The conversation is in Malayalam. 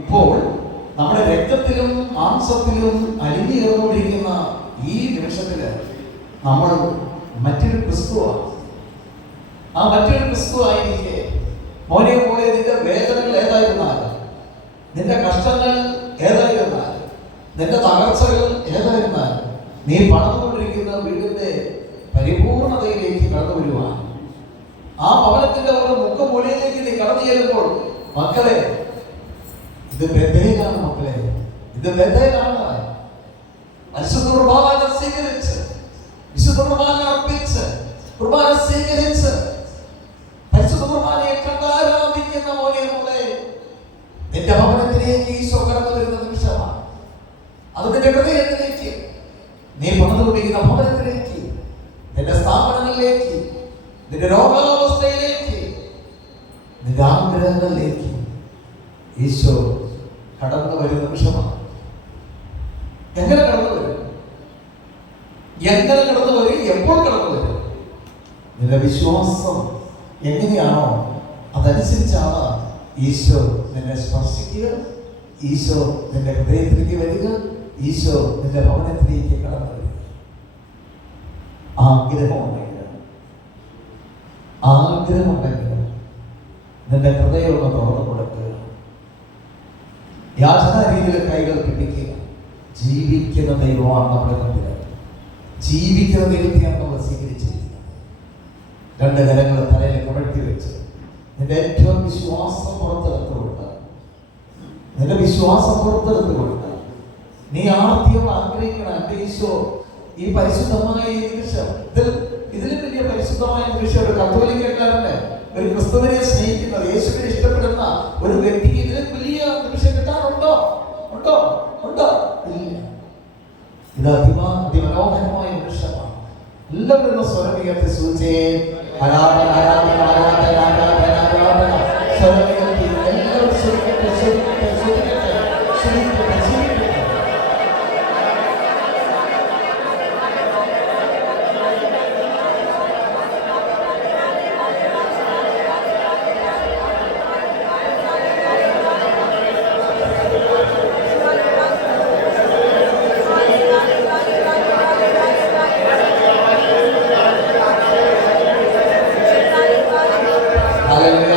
ഇപ്പോൾ നമ്മുടെ രക്തത്തിലും മാംസത്തിലും അലിഞ്ഞേർന്നുകൊണ്ടിരിക്കുന്ന ഈ നിമിഷത്തിൽ നമ്മൾ മറ്റൊരു ക്രിസ്തുവാണ്. ആ മറ്റൊരു ക്രിസ്തു ആയിരിക്കെ മോനെ പോലെ നിന്റെ വേദനകൾ ഏതായിരുന്നാലും നിന്റെ കഷ്ടങ്ങൾ ഏതായിരുന്നാലും നിന്റെ തകർച്ചകൾ ഏതായിരുന്നാലും നീ പണിതുകൊണ്ടിരിക്കുന്ന വീടിന്റെ പരിപൂർണതയിലേക്ക് കടന്നു വരുവാൻ. ആ ഭവനത്തിന്റെ ഒരു മുഖമൊഴിയിലേക്ക് നീ കടന്നു ചെല്ലുമ്പോൾ മക്കളെ ഇത് ബന്ധയിലാണ് മക്കളെ. ഇത് ബന്ധയിലാണ് പരിശുദ്ധ കുർബാന സ്വീകരിച്ച് വിശുദ്ധ കുർബാന അർപ്പിച്ച് കുർബാന സ്വീകരിച്ച് പരിശുദ്ധ കുർബാനയെ കണ്ട് ആരാധിക്കുന്ന പോലെ നമ്മളെ നിന്റെ ഭവനത്തിലേക്ക് ഈശോ കടന്നു വരുന്ന നിമിഷമാണ്. അത് നിന്റെ ഹൃദയത്തിലേക്ക് നീ പണിതുകൊണ്ടിരിക്കുന്ന ഭവനത്തിലേക്ക് നിന്റെ സ്ഥാപനങ്ങളിലേക്ക് നിന്റെ രോഗാവസ്ഥയിലേക്ക് നിന്റെ ആഗ്രഹങ്ങളിലേക്ക് ഈശോ കടന്നു വരുന്ന നിമിഷമാണ് എങ്ങനെ കടന്നു വരും? എങ്ങനെ കടന്നു വരും? എപ്പോൾ കടന്നു വരും? നിന്റെ വിശ്വാസം എങ്ങനെയാണോ അതനുസരിച്ചാണ് ഈശോ നിന്നെ സ്പർശിക്കുക ഈശോ നിന്റെ ഹൃദയത്തിലേക്ക് വരിക ഈശോ നിന്റെ ഭവനത്തിലേക്ക് കടന്നു വരിക. ആഗ്രഹമുണ്ടെങ്കിൽ ആഗ്രഹമുണ്ടെങ്കിൽ നിന്റെ ഹൃദയമുള്ള തുറന്നു യാചന കൈകൾ പിടിക്കുക. ജീവിക്കുന്ന ദൈവമാണ് നമ്മുടെ മുമ്പിൽ. ജീവിക്കുന്ന ദൈവത്തെയാണ് നമ്മൾ സ്വീകരിച്ചിരിക്കുന്നത്. രണ്ട് കരങ്ങൾ തലയിൽ കുഴട്ടി വെച്ച് നിന്റെ ഏറ്റവും വിശ്വാസം പുറത്തെടുത്തുകൊണ്ട് നിന്റെ വിശ്വാസം പുറത്തെടുത്തുകൊണ്ട് നീ ആദ്യം ആഗ്രഹിക്കണം ഈശോ ഈ പരിശുദ്ധമായ ഈ നിമിഷം ഇതിൽ ഇതിലും വലിയ പരിശുദ്ധമായ നിമിഷം ഒരു കത്തോലിക്കക്കാരന് ഒരു ക്രിസ്തുവിനെ സ്നേഹിക്കുന്നത് യേശുവിനെ ഇഷ്ടപ്പെടുന്ന ഒരു വ്യക്തിക്ക് അതിമനോഹരമായ നിമിഷമാണ് എല്ലാവരും ഒന്ന് സ്വരം ഉയർത്തി സൂചിച്ചേ ആരാധന ആരാധന ആരാധന ആരാധന ആരാധന സ്വരം Amén.